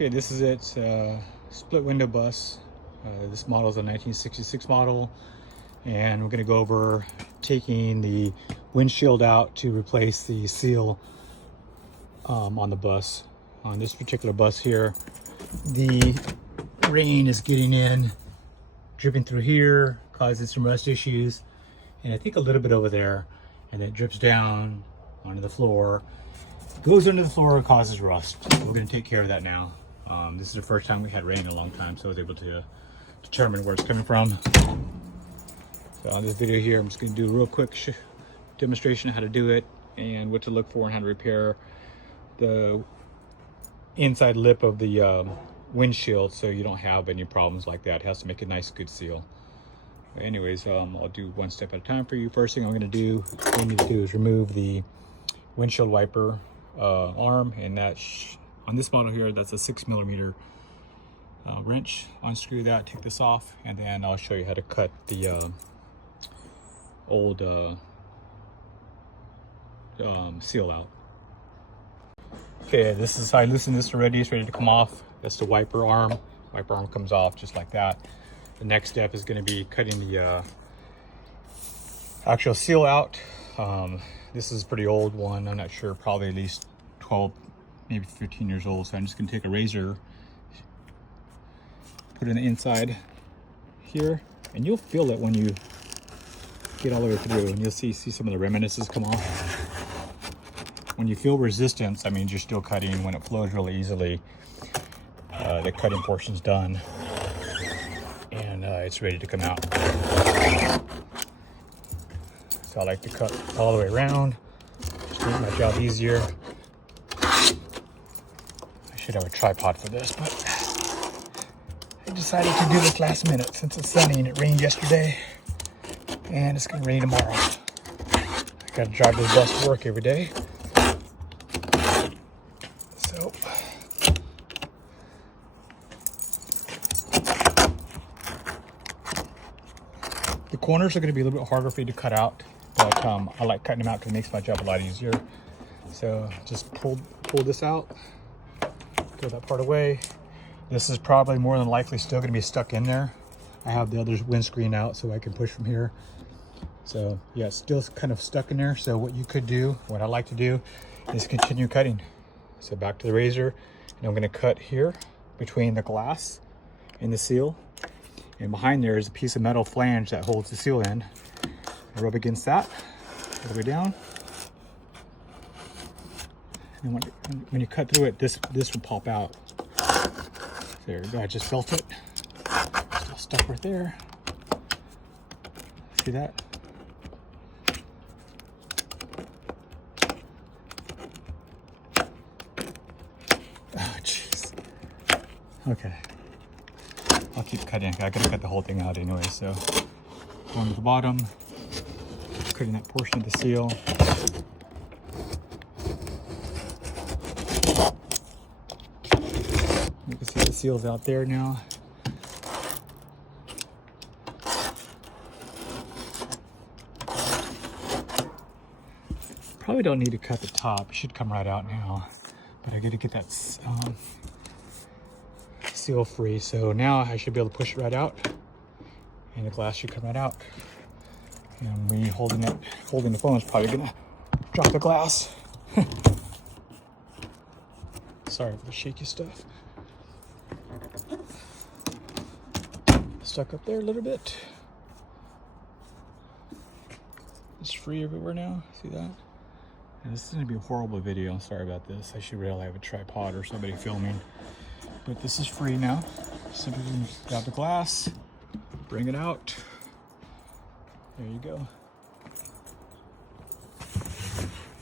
Okay, this is it. Split window bus. This model is a 1966 model, and we're going to go over taking the windshield out to replace the seal on the bus. On this particular bus here, the rain is getting in, dripping through here, causing some rust issues, and I think a little bit over there, and it drips down onto the floor, goes under the floor, and causes rust. We're going to take care of that now. This is the first time we had rain in a long time, so I was able to determine where it's coming from. So on this video here, I'm just going to do a real quick demonstration of how to do it and what to look for and how to repair the inside lip of the windshield so you don't have any problems like that. It has to make a nice good seal. Anyways, I'll do one step at a time for you. First thing I'm going to do, what we need to do is remove the windshield wiper arm, and that's on this model here, that's a 6mm wrench. Unscrew that, take this off, and then I'll show you how to cut the old seal out. Okay, this is, I loosened this already, it's ready to come off. That's the wiper arm. Wiper arm comes off just like that. The next step is going to be cutting the actual seal out. This is a pretty old one. I'm not sure, probably at least 12, maybe 15 years old. So I'm just going to take a razor, put it in the inside here, and you'll feel it when you get all the way through, and you'll see some of the reminiscences come off. When you feel resistance, that means you're still cutting. When it flows really easily, the cutting portion's done, and it's ready to come out. So I like to cut all the way around, just to make my job easier. I should have a tripod for this, but I decided to do this last minute since it's sunny and it rained yesterday, and it's gonna rain tomorrow. I gotta drive this bus to work every day. So the corners are going to be a little bit harder for you to cut out, but I like cutting them out because it makes my job a lot easier. So just pull this out, throw that part away. This is probably more than likely still going to be stuck in there. I have the other windscreen out so I can push from here. So yeah, it's still kind of stuck in there. So what you could do, what I like to do, is continue cutting. So back to the razor, and I'm going to cut here between the glass and the seal. And behind there is a piece of metal flange that holds the seal in. I rub against that all the way down. And when you cut through it, this will pop out. There you go, I just felt it. Still stuck right there. See that? Oh, jeez. Okay. I'll keep cutting. I gotta cut the whole thing out anyway, so going to the bottom, cutting that portion of the seal. You can see the seal's out there now. Probably don't need to cut the top. It should come right out now, but I gotta get that seal free. So now I should be able to push it right out, and the glass should come right out. And me holding the phone is probably gonna drop the glass. Sorry for the shaky stuff. Stuck up there a little bit. It's free everywhere now. See that? And this is gonna be a horrible video. I'm sorry about this. I should really have a tripod or somebody filming. But this is free now. Simply grab the glass, bring it out. There you go.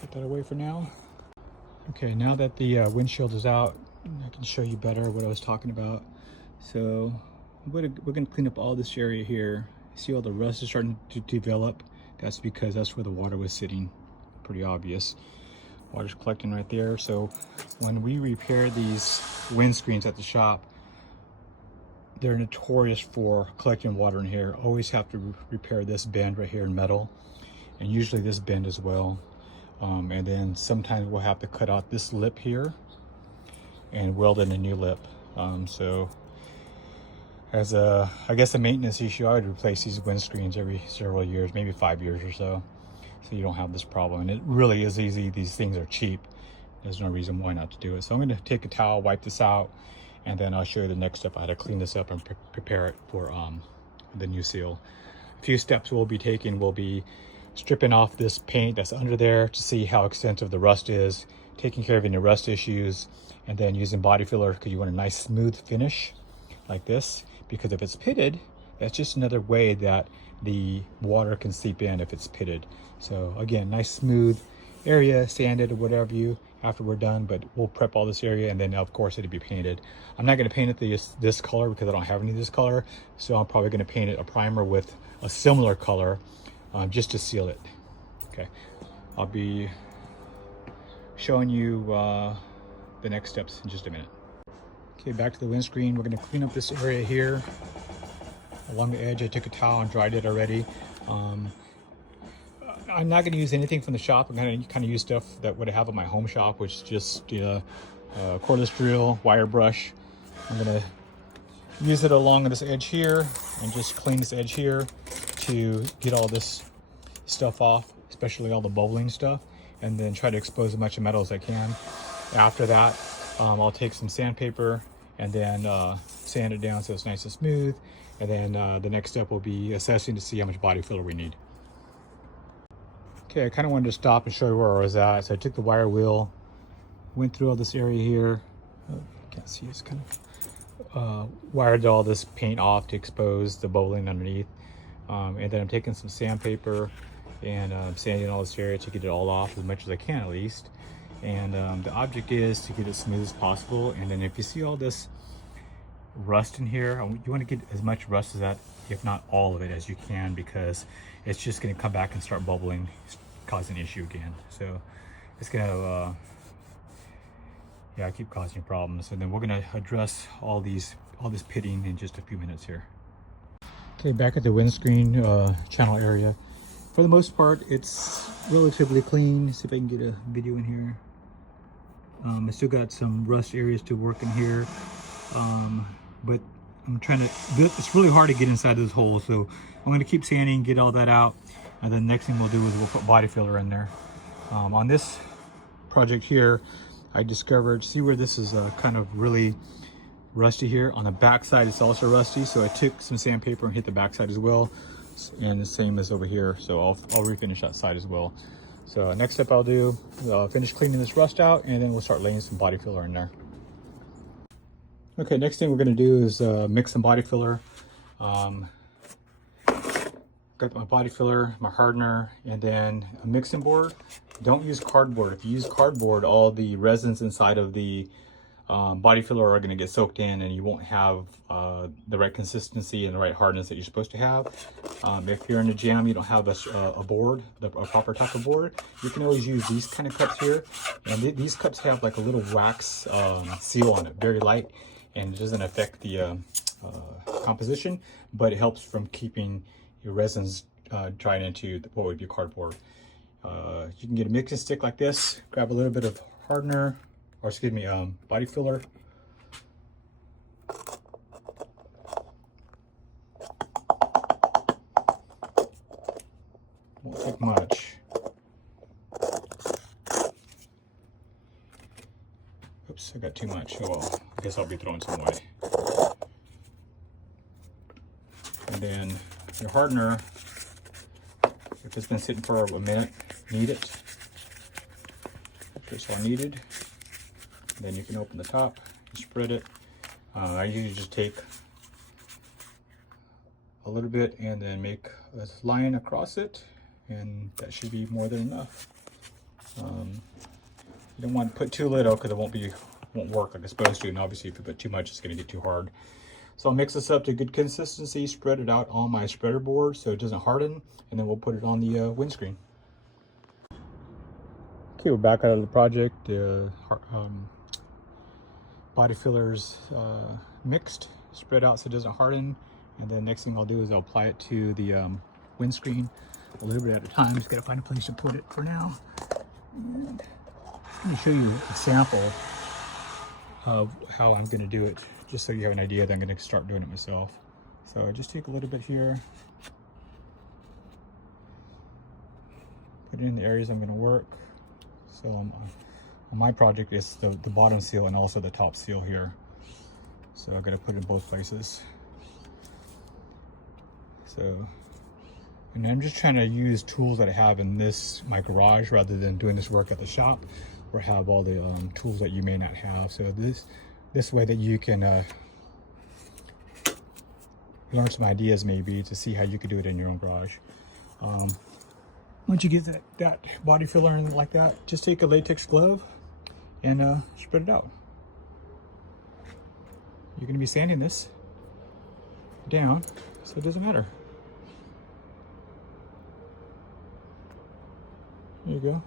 Put that away for now. Okay, now that the windshield is out, I can show you better what I was talking about. So we're gonna clean up all this area here. See all the rust is starting to develop. That's because that's where the water was sitting. Pretty obvious. Water's collecting right there. So when we repair these windscreens at the shop, they're notorious for collecting water in here. Always have to repair this bend right here in metal, and usually this bend as well. And then sometimes we'll have to cut out this lip here and welded a new lip. So as I guess a maintenance issue, I would replace these windscreens every several years, maybe 5 years or so you don't have this problem. And it really is easy. These things are cheap. There's no reason why not to do it. So I'm going to take a towel, wipe this out, and then I'll show you the next step. I had to clean this up and prepare it for the new seal. A few steps we'll be taking will be stripping off this paint that's under there to see how extensive the rust is, taking care of any rust issues, and then using body filler because you want a nice smooth finish like this. Because if it's pitted, that's just another way that the water can seep in if it's pitted. So again, nice smooth area, sanded or whatever you after we're done, but we'll prep all this area and then of course it'll be painted. I'm not going to paint it this color because I don't have any of this color, so I'm probably going to paint it a primer with a similar color just to seal it. Okay, I'll be showing you the next steps in just a minute. Okay, back to the windscreen. We're going to clean up this area here along the edge. I took a towel and dried it already. I'm not going to use anything from the shop. I'm going to kind of use stuff that would have at my home shop, which is just cordless drill, wire brush. I'm going to use it along this edge here and just clean this edge here to get all this stuff off, especially all the bubbling stuff, and then try to expose as much metal as I can. After that, I'll take some sandpaper and then sand it down so it's nice and smooth. And then the next step will be assessing to see how much body filler we need. Okay, I kind of wanted to stop and show you where I was at. So I took the wire wheel, went through all this area here. Oh, can't see, it's kind of wired all this paint off to expose the bubbling underneath. And then I'm taking some sandpaper and sanding all this area to get it all off as much as I can at least. And the object is to get it smooth as possible. And then if you see all this rust in here, you want to get as much rust as that, if not all of it, as you can, because it's just going to come back and start bubbling, cause an issue again. So it's going to keep causing problems. And then we're going to address all this pitting in just a few minutes here. Okay, back at the windscreen channel area. For the most part, it's relatively clean. See if I can get a video in here. I still got some rust areas to work in here, but I'm trying to, it's really hard to get inside this hole, so I'm going to keep sanding, get all that out, and then next thing we'll do is we'll put body filler in there. On this project here, I discovered, see where this is kind of really rusty here? On the back side it's also rusty, so I took some sandpaper and hit the back side as well, and the same as over here, so I'll refinish that side as well. So next step I'll do, finish cleaning this rust out, and then we'll start laying some body filler in there. Okay, next thing we're going to do is mix some body filler. Got my body filler, my hardener, and then a mixing board. Don't use cardboard. If you use cardboard, all the resins inside of the body filler are going to get soaked in, and you won't have the right consistency and the right hardness that you're supposed to have. If you're in a jam, you don't have a board, a proper type of board, you can always use these kind of cups here. And these cups have like a little wax seal on it, very light, and it doesn't affect the composition, but it helps from keeping your resins dried into what would be cardboard. You can get a mixing stick like this, grab a little bit of hardener, or excuse me, body filler. Won't take much. Oops, I got too much. Oh well, I guess I'll be throwing some away. And then your hardener, if it's been sitting for a minute, knead it. Okay, so I kneaded. Then you can open the top and spread it. I usually just take a little bit and then make a line across it, and that should be more than enough. You don't want to put too little because it won't work like it's supposed to, and obviously if you put too much, it's going to get too hard. So I'll mix this up to good consistency, spread it out on my spreader board so it doesn't harden, and then we'll put it on the windscreen. Okay, we're back out of the project. Body fillers mixed, spread out so it doesn't harden, and then next thing I'll do is I'll apply it to the windscreen a little bit at a time. Just gotta find a place to put it for now. And let me show you a sample of how I'm going to do it, just so you have an idea that I'm going to start doing it myself. So I just take a little bit here, put it in the areas I'm going to work. So on my project, it's the bottom seal and also the top seal here. So I'm going to put it in both places. So, and I'm just trying to use tools that I have in my garage, rather than doing this work at the shop or have all the tools that you may not have. So this way that you can learn some ideas maybe to see how you could do it in your own garage. Once you get that body filler in like that, just take a latex glove and spread it out. You're going to be sanding this down, so it doesn't matter. There you go.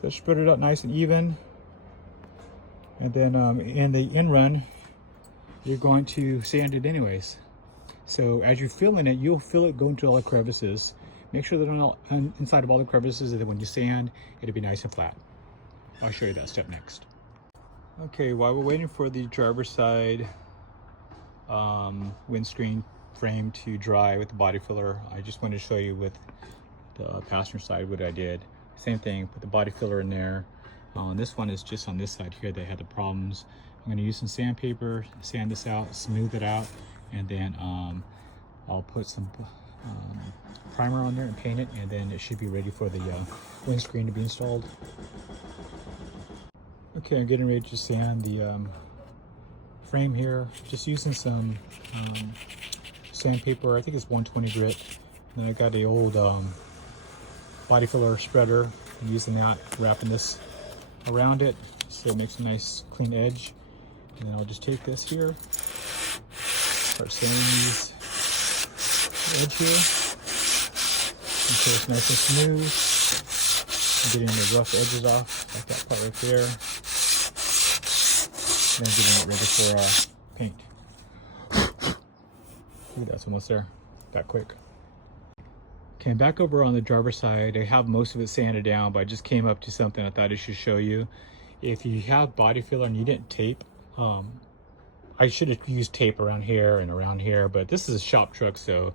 So spread it out nice and even. And then in the end run, you're going to sand it anyways. So as you're filling it, you'll feel it go into all the crevices. Make sure they're not inside of all the crevices, and then when you sand, it'll be nice and flat. I'll show you that step next. Okay, while we're waiting for the driver's side windscreen frame to dry with the body filler, I just wanted to show you with the passenger side what I did. Same thing, put the body filler in there. This one is just on this side here that had the problems. I'm going to use some sandpaper, sand this out, smooth it out, and then I'll put some primer on there and paint it, and then it should be ready for the windscreen to be installed. Okay, I'm getting ready to sand the frame here, just using some sandpaper. I think it's 120 grit. And I got the old body filler spreader. I'm using that, wrapping this around it so it makes a nice clean edge. And then I'll just take this here, start sanding these edge here until it's nice and smooth. I'm getting the rough edges off, like that part right there. And then getting it ready for paint. Ooh, that's almost there, that quick. Okay, back over on the driver's side, I have most of it sanded down, but I just came up to something I thought I should show you. If you have body filler and you didn't tape, I should have used tape around here and around here, but this is a shop truck, so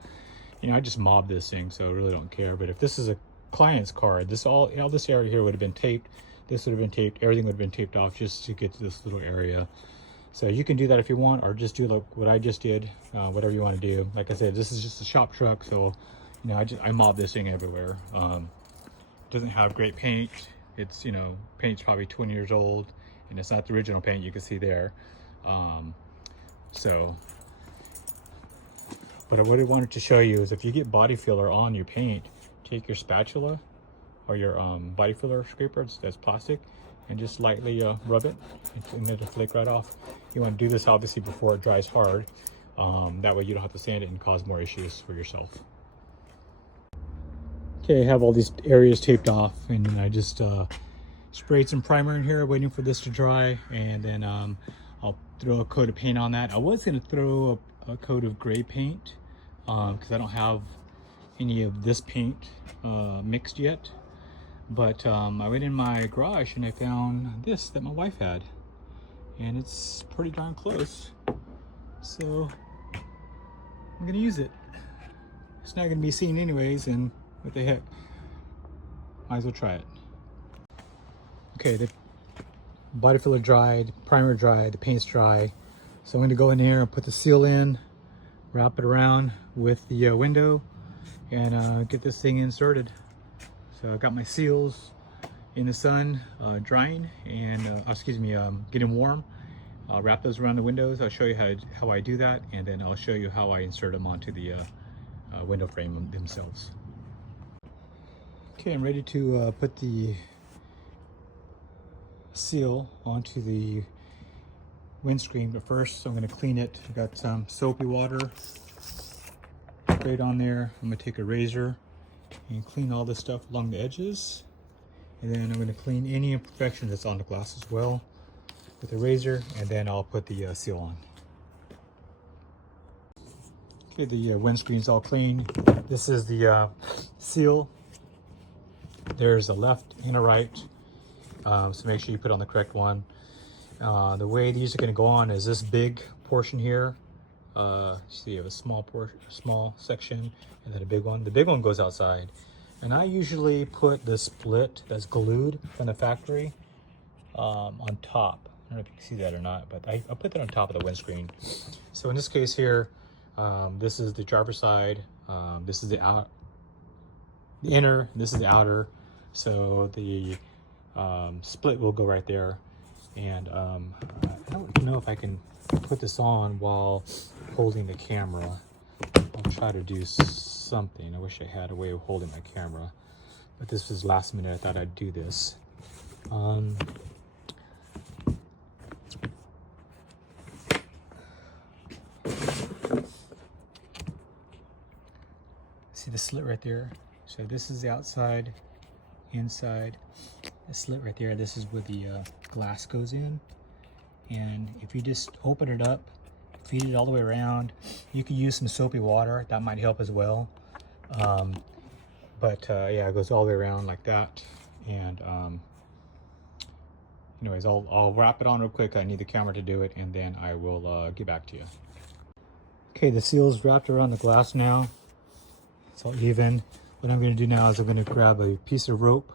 you know, I just mobbed this thing, so I really don't care. But if this is a client's car, all this area here would have been taped, this would have been taped, everything would have been taped off just to get to this little area. So you can do that if you want, or just do like what I just did, whatever you want to do. Like I said, this is just a shop truck, so you know, I mobbed this thing everywhere. It doesn't have great paint. It's, you know, paint's probably 20 years old, and it's not the original paint you can see there. But what I wanted to show you is if you get body filler on your paint, take your spatula or your body filler scraper that's plastic, and just lightly rub it, and it'll flake right off. You want to do this obviously before it dries hard. That way you don't have to sand it and cause more issues for yourself. Okay, I have all these areas taped off, and then I just sprayed some primer in here, waiting for this to dry, and then I'll throw a coat of paint on that. I was going to throw a coat of gray paint because I don't have any of this paint mixed yet, but I went in my garage and I found this that my wife had, and it's pretty darn close, so I'm gonna use it. It's not gonna be seen anyways, and what the heck, might as well try it. Okay, the body filler dried, primer dried, the paint's dry, so I'm going to go in there and put the seal in, wrap it around with the window, and get this thing inserted. So I got my seals in the sun drying, and getting warm. I'll wrap those around the windows. I'll show you how I do that, and then I'll show you how I insert them onto the window frame themselves. Okay, I'm ready to put the seal onto the windscreen, but first I'm going to clean it. I got some soapy water sprayed on there. I'm going to take a razor and clean all this stuff along the edges, and then I'm going to clean any imperfections that's on the glass as well with a razor, and then I'll put the seal on. Okay, the windscreen's all clean. This is the seal. There's a left and a right, so make sure you put on the correct one. The way these are going to go on is this big portion here. See, you have a small section, and then a big one. The big one goes outside, and I usually put the split that's glued from the factory on top. I don't know if you can see that or not, but I put that on top of the windscreen. So in this case here, this is the driver's side. This is the inner. This is the outer. So the split will go right there. And I don't know if I can put this on while holding the camera. I'll try to do something. I wish I had a way of holding my camera, but this was last minute. I thought I'd do this. See the slit right there? So this is the outside, inside. The slit right there, this is where the glass goes in. And if you just open it up, feed it all the way around, you could use some soapy water. That might help as well. Yeah, it goes all the way around like that. And anyways, I'll wrap it on real quick. I need the camera to do it, and then I will get back to you. Okay, the seal's wrapped around the glass now. It's all even. What I'm going to do now is I'm going to grab a piece of rope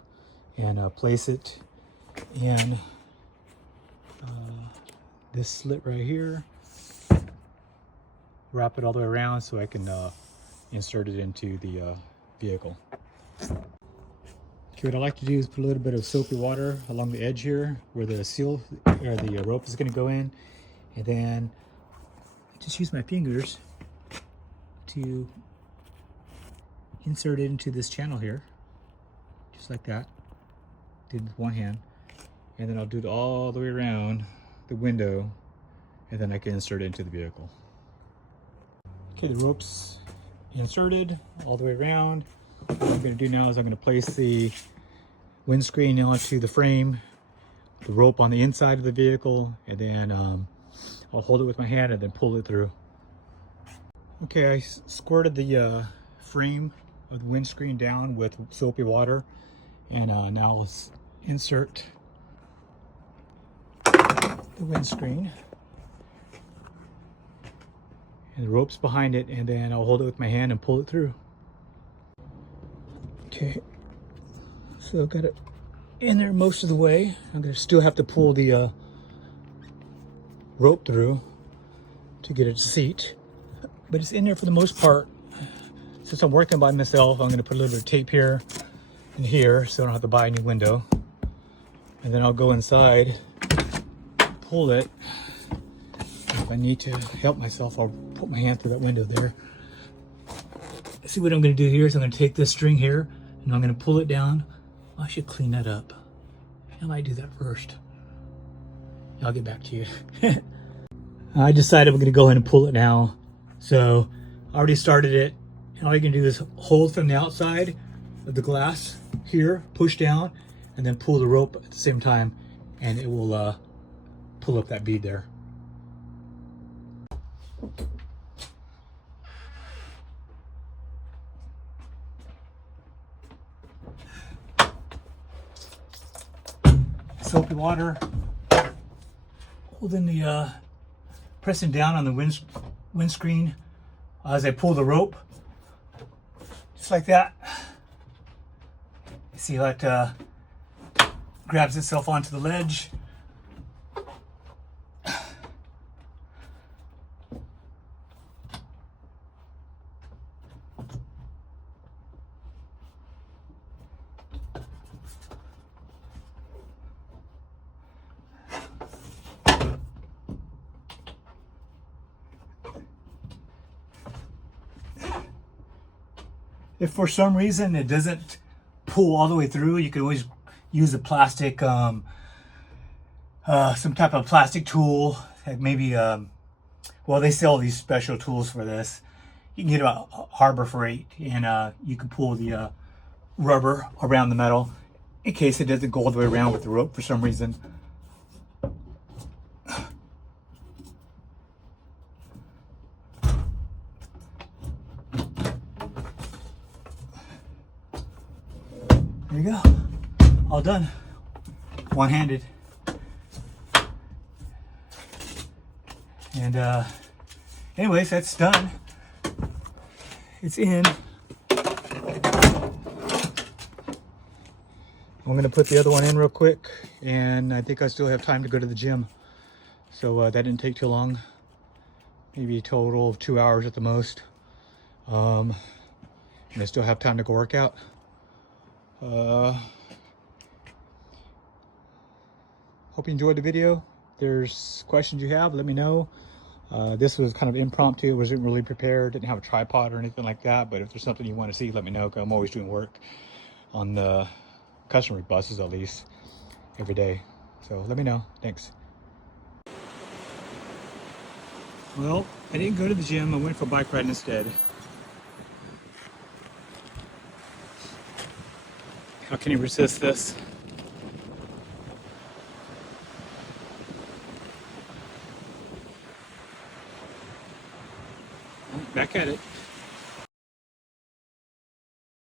and place it in this slit right here. Wrap it all the way around so I can insert it into the vehicle. Okay, what I like to do is put a little bit of soapy water along the edge here where the seal or the rope is going to go in, and then just use my fingers to insert it into this channel here, just like that. Did with one hand, and then I'll do it all the way around the window, and then I can insert it into the vehicle. Okay, the rope's inserted all the way around. What I'm going to do now is I'm going to place the windscreen onto the frame, the rope on the inside of the vehicle, and then I'll hold it with my hand and then pull it through. Okay, I squirted the frame of the windscreen down with soapy water, and now let's insert the windscreen. And the rope's behind it, and then I'll hold it with my hand and pull it through. Okay, so I've got it in there most of the way. I'm gonna still have to pull the rope through to get it to seat, but it's in there for the most part. Since I'm working by myself, I'm gonna put a little bit of tape here and here so I don't have to buy a new window. And then I'll go inside, pull it. If I need to help myself, I'll put my hand through that window there. See, what I'm going to do here is I'm going to take this string here and I'm going to pull it down. I should clean that up. I might do that first. I'll get back to you. I decided I'm going to go ahead and pull it now. So I already started it, and all you can do is hold from the outside of the glass here, push down, and then pull the rope at the same time, and it will pull up that bead there. Soapy water, holding the pressing down on the windscreen as I pull the rope, just like that. You see how it grabs itself onto the ledge. If for some reason it doesn't pull all the way through, you can always use a plastic, some type of plastic tool. Like maybe, well, they sell these special tools for this. You can get them at Harbor Freight, and you can pull the rubber around the metal in case it doesn't go all the way around with the rope for some reason. There you go, all done, one-handed. And anyways, that's done. It's in. I'm gonna put the other one in real quick, and I think I still have time to go to the gym. So that didn't take too long. Maybe a total of 2 hours at the most. And I still have time to go work out. Hope you enjoyed the video. If there's questions you have, let me know. This was kind of impromptu. It wasn't really prepared. Didn't have a tripod or anything like that. But if there's something you want to see, let me know. 'Cause I'm always doing work on the customer buses, at least every day. So let me know. Thanks. Well, I didn't go to the gym. I went for a bike ride instead. How can you resist this? Back at it.